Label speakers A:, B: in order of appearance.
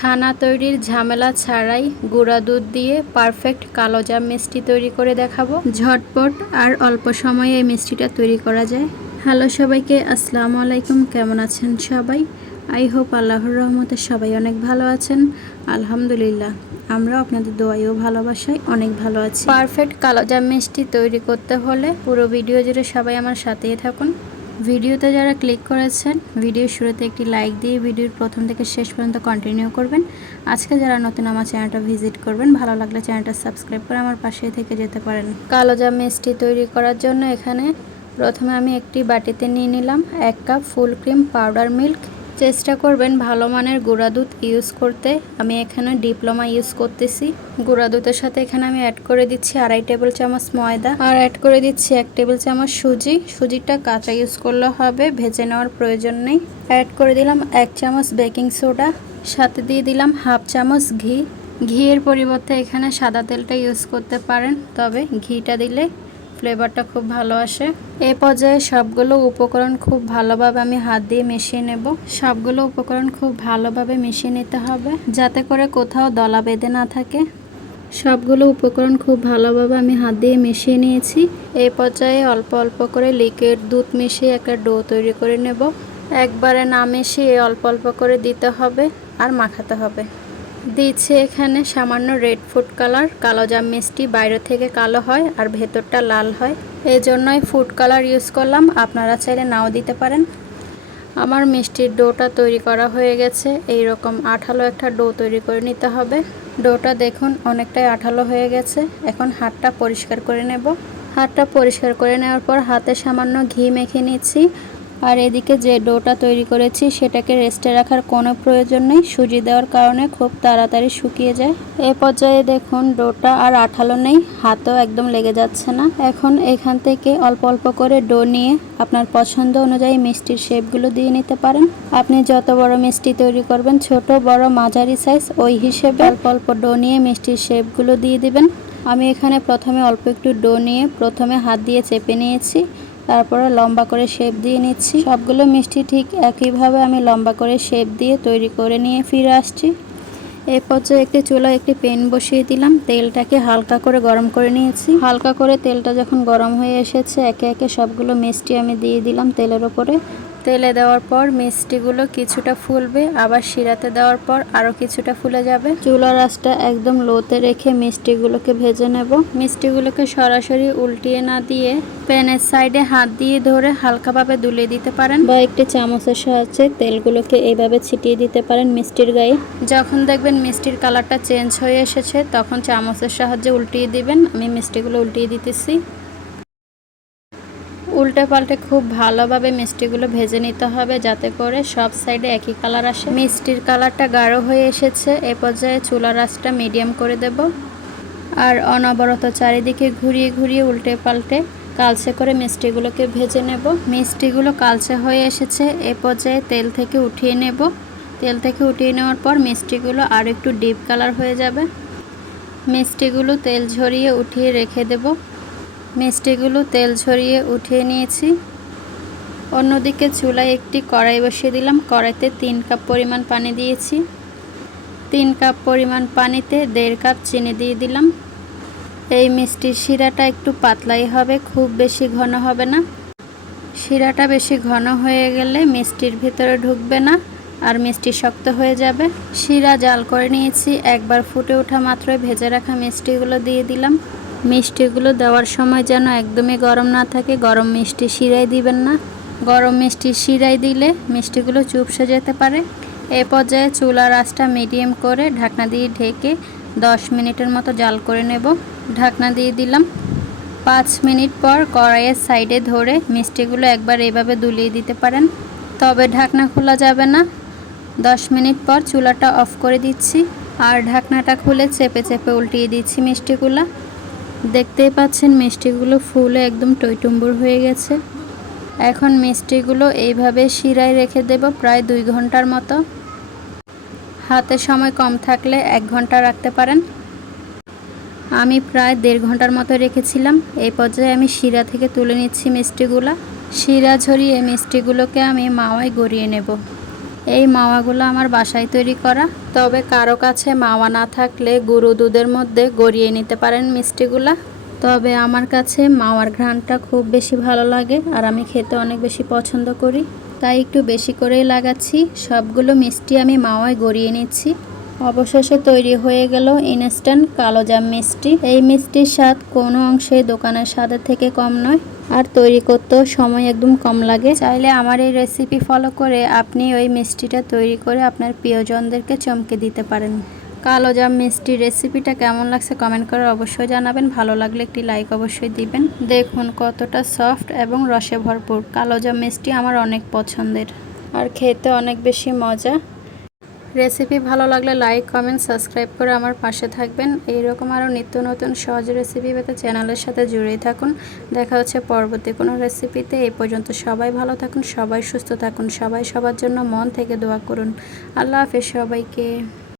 A: ছানা তৈরির ঝামেলা ছাড়াই গুঁড়া দুধ দিয়ে পারফেক্ট কালো জাম মিষ্টি তৈরি করে দেখাবো। ঝটপট আর অল্প সময়ে এই মিষ্টিটা তৈরি করা যায়। হ্যালো সবাইকে, আসসালামু আলাইকুম। কেমন আছেন সবাই? আই হোপ আল্লাহর রহমতে সবাই অনেক ভালো আছেন। আলহামদুলিল্লাহ আমরা আপনাদের দোয়াইও ও ভালোবাসায় অনেক ভালো আছি। পারফেক্ট কালো জাম মিষ্টি তৈরি করতে হলে পুরো ভিডিও জুড়ে সবাই আমার সাথেই থাকুন। ভিডিওতে যারা ক্লিক করেছেন ভিডিও শুরুতে একটি লাইক দিয়ে ভিডিওর প্রথম থেকে শেষ পর্যন্ত কন্টিনিউ করবেন। আজকে যারা নতুন আমার চ্যানেলটা ভিজিট করবেন, ভালো লাগলে চ্যানেলটা সাবস্ক্রাইব করে আমার পাশে থেকে যেতে পারেন। কালো জাম মিষ্টি তৈরি করার জন্য এখানে প্রথমে আমি একটি বাটিতে নিয়ে নিলাম, এক cup full cream powder milk চেষ্টা করবেন ভালো মানের গুঁড়া দুধ ইউজ করতে। আমি এখানে ডিপ্লোমা ইউজ করতেছি। গুঁড়া দুধের সাথে এখানে আমি অ্যাড করে দিচ্ছি আড়াই টেবিল চামচ ময়দা। আর অ্যাড করে দিচ্ছি এক টেবিল চামচ সুজি। সুজিটা কাঁচা ইউজ করলে হবে, ভেজে নেওয়ার প্রয়োজন নেই। অ্যাড করে দিলাম এক চামচ বেকিং সোডা সাথে দিয়ে দিলাম হাফ চামচ ঘি। ঘিয়ের পরিবর্তে এখানে সাদা তেলটা ইউজ করতে পারেন। তবে ঘিটা দিলে ফ্লেভারটা খুব ভালো আসে। এ পর্যায়ে সবগুলো উপকরণ খুব ভালোভাবে আমি হাত দিয়ে মিশিয়ে নেব। সবগুলো উপকরণ খুব ভালোভাবে মিশিয়ে নিতে হবে, যাতে করে কোথাও দলা বেঁধে না থাকে। সবগুলো উপকরণ খুব ভালোভাবে আমি হাত দিয়ে মিশিয়ে নিয়েছি। এই পর্যায়ে অল্প অল্প করে লিকুইড দুধ মিশিয়ে একটা ডো তৈরি করে নেব। একবারে না মিশিয়ে অল্প অল্প করে দিতে হবে আর মাখাতে হবে। দিচ্ছে এখানে সামান্য রেড ফুড কালার। কালো জাম মিষ্টি বাইরে থেকে কালো হয় আর ভেতরটা লাল হয়। এই জন্যই ফুড কালার ইউজ করলাম। আপনারা চাইলে নাও দিতে পারেন। আমার মিষ্টির ডোটা তৈরি করা হয়ে গেছে। এই রকম আঠালো একটা ডো তৈরি করে নিতে হবে। ডোটা দেখুন, অনেকটাই আঠালো হয়ে গেছে। এখন হাতটা পরিষ্কার করে নেব। হাতটা পরিষ্কার করে নেওয়ার পর হাতে সামান্য ঘি মেখে নিচ্ছি। আর এদিকে যে ডোটা তৈরি করেছি, সেটাকে রেস্টে রাখার কোনো প্রয়োজন নেই। সুজি দেওয়ার কারণে খুব তাড়াতাড়ি শুকিয়ে যায়। এ পর্যায়ে দেখুন, ডোটা আর আঠালো নেই, হাতও একদম লেগে যাচ্ছে না। এখন এখান থেকে অল্প অল্প করে ডো নিয়ে আপনার পছন্দ অনুযায়ী মিষ্টির শেপগুলো দিয়ে নিতে পারেন। আপনি যত বড় মিষ্টি তৈরি করবেন, ছোট, বড়, মাঝারি সাইজ ওই হিসেবে অল্প অল্প ডো নিয়ে মিষ্টির শেপগুলো দিয়ে দিবেন। আমি এখানে প্রথমে অল্প একটু ডো নিয়ে প্রথমে হাত দিয়ে চেপে নিয়েছি। তারপরে লম্বা করে শেপ দিয়ে নিচ্ছি। সবগুলো মিষ্টি ঠিক একইভাবে আমি লম্বা করে শেপ দিয়ে তৈরি করে নিয়ে ফিরে আসছি। এই পর্যায়ে একটি চুলায় একটি পেন বসিয়ে দিলাম। তেলটাকে হালকা করে গরম করে নিয়েছি। হালকা করে তেলটা যখন গরম হয়ে এসেছে, একে একে সবগুলো মিষ্টি আমি দিয়ে দিলাম তেলের ওপরে তেলে দেওয়ার পর মিষ্টিগুলো কিছুটা ফুলবে, আবার শিরাতে দেওয়ার পর আরও কিছুটা ফুলে যাবে। চুলার আঁচটা একদম লোতে রেখে মিষ্টিগুলোকে ভেজে নেব। মিষ্টিগুলোকে সরাসরি উল্টিয়ে না দিয়ে প্যানের সাইডে হাত দিয়ে ধরে হালকাভাবে দুলিয়ে দিতে পারেন বা একটি চামচের সাহায্যে তেলগুলোকে এইভাবে ছিটিয়ে দিতে পারেন মিষ্টির গায়ে। যখন দেখবেন মিষ্টির কালারটা চেঞ্জ হয়ে এসেছে, তখন চামচের সাহায্যে উল্টিয়ে দিবেন। আমি মিষ্টিগুলো উল্টিয়ে দিতেছি। উল্টে পাল্টে খুব ভালোভাবে মিষ্টিগুলো ভেজে নিতে হবে যাতে করে সব সাইডে একই কালার আসে। মিষ্টির কালারটা গাঢ় হয়ে এসেছে। এ পর্যায়ে চুলার আঁচটা মিডিয়াম করে দেব। আর অনবরত চারিদিকে ঘুরিয়ে ঘুরিয়ে উল্টে পাল্টে কালচে করে মিষ্টিগুলোকে ভেজে নেব। মিষ্টিগুলো কালচে হয়ে এসেছে। এ পর্যায়ে তেল থেকে উঠিয়ে নেব। তেল থেকে উঠিয়ে নেওয়ার পর মিষ্টিগুলো আর একটু ডিপ কালার হয়ে যাবে। মিষ্টিগুলো তেল ঝরিয়ে উঠিয়ে রেখে দেবো। মিষ্টিগুলো তেল ছড়িয়ে উঠিয়ে নিয়েছি। অন্যদিকে চুলায় একটি কড়াই বসিয়ে দিলাম। কড়াইতে তিন কাপ পরিমাণ পানি দিয়েছি। তিন কাপ পরিমাণ পানিতে দেড় কাপ চিনি দিয়ে দিলাম। এই মিষ্টির শিরাটা একটু পাতলাই হবে, খুব বেশি ঘন হবে না। শিরাটা বেশি ঘন হয়ে গেলে মিষ্টির ভিতরে ঢুকবে না আর মিষ্টি শক্ত হয়ে যাবে। শিরা জাল করে নিয়েছি। একবার ফুটে ওঠা মাত্রই ভেজে রাখা মিষ্টিগুলো দিয়ে দিলাম। মিষ্টিগুলো দেওয়ার সময় যেন একদমই গরম না থাকে, গরম মিষ্টি শিরাই দিবেন না। গরম মিষ্টি শিরাই দিলে মিষ্টিগুলো চুপসে যেতে পারে। এ পর্যায়ে চুলার আঁচটা মিডিয়াম করে ঢাকনা দিয়ে ঢেকে দশ মিনিটের মতো জাল করে নেব। ঢাকনা দিয়ে দিলাম। পাঁচ মিনিট পর কড়াইয়ের সাইডে ধরে মিষ্টিগুলো একবার এভাবে দুলিয়ে দিতে পারেন। তবে ঢাকনা খোলা যাবে না। দশ মিনিট পর চুলাটা অফ করে দিচ্ছি। আর ঢাকনাটা খুলে চেপে চেপে উল্টিয়ে দিচ্ছি মিষ্টিগুলো। দেখতেই পাচ্ছেন মিষ্টিগুলো ফুলে একদম টইটুম্বুর হয়ে গেছে। এখন মিষ্টিগুলো এইভাবে শিরায় রেখে দেব প্রায় দুই ঘণ্টার মতো। হাতে সময় কম থাকলে এক ঘণ্টা রাখতে পারেন। আমি প্রায় দেড় ঘণ্টার মতো রেখেছিলাম। এই পর্যায়ে আমি শিরা থেকে তুলে নিচ্ছি মিষ্টিগুলো। শিরা ঝরিয়ে মিষ্টিগুলোকে আমি মাওয়ায় গড়িয়ে নেব। এই মাওয়াগুলো আমার বাসায় তৈরি করা। তবে কারও কাছে মাওয়া না থাকলে গরু দুধের মধ্যে গড়িয়ে নিতে পারেন মিষ্টিগুলা। তবে আমার কাছে মাওয়ার ঘ্রাণটা খুব বেশি ভালো লাগে আর আমি খেতে অনেক বেশি পছন্দ করি। তাই একটু বেশি করেই লাগাচ্ছি। সবগুলো মিষ্টি আমি মাওয়ায় গড়িয়ে নিচ্ছি। অবশেষে তৈরি হয়ে গেল ইনস্ট্যান্ট কালোজাম মিষ্টি। এই মিষ্টির স্বাদ কোনো অংশে দোকানের স্বাদের থেকে কম নয়। আর তৈরি করতেও সময় একদম কম লাগে। চাইলে আমার এই রেসিপি ফলো করে আপনি ওই মিষ্টিটা তৈরি করে আপনার প্রিয়জনদেরকে চমকে দিতে পারেন। কালোজাম মিষ্টি রেসিপিটা কেমন লাগছে কমেন্ট করে অবশ্যই জানাবেন। ভালো লাগলে একটি লাইক অবশ্যই দিবেন। দেখুন কতটা সফট এবং রসে ভরপুর। কালো জাম মিষ্টি আমার অনেক পছন্দের। আর খেতে অনেক বেশি মজা। রেসিপি ভালো লাগলে লাইক, কমেন্ট, সাবস্ক্রাইব করে আমার পাশে থাকবেন। এইরকম আরও নিত্য নতুন সহজ রেসিপি পেতে চ্যানেলের সাথে জুড়েই থাকুন। দেখা হচ্ছে পরবর্তী কোনো রেসিপিতে। এই পর্যন্ত সবাই ভালো থাকুন, সবাই সুস্থ থাকুন, সবাই সবার জন্য মন থেকে দোয়া করুন। আল্লাহ হাফেজ সবাইকে।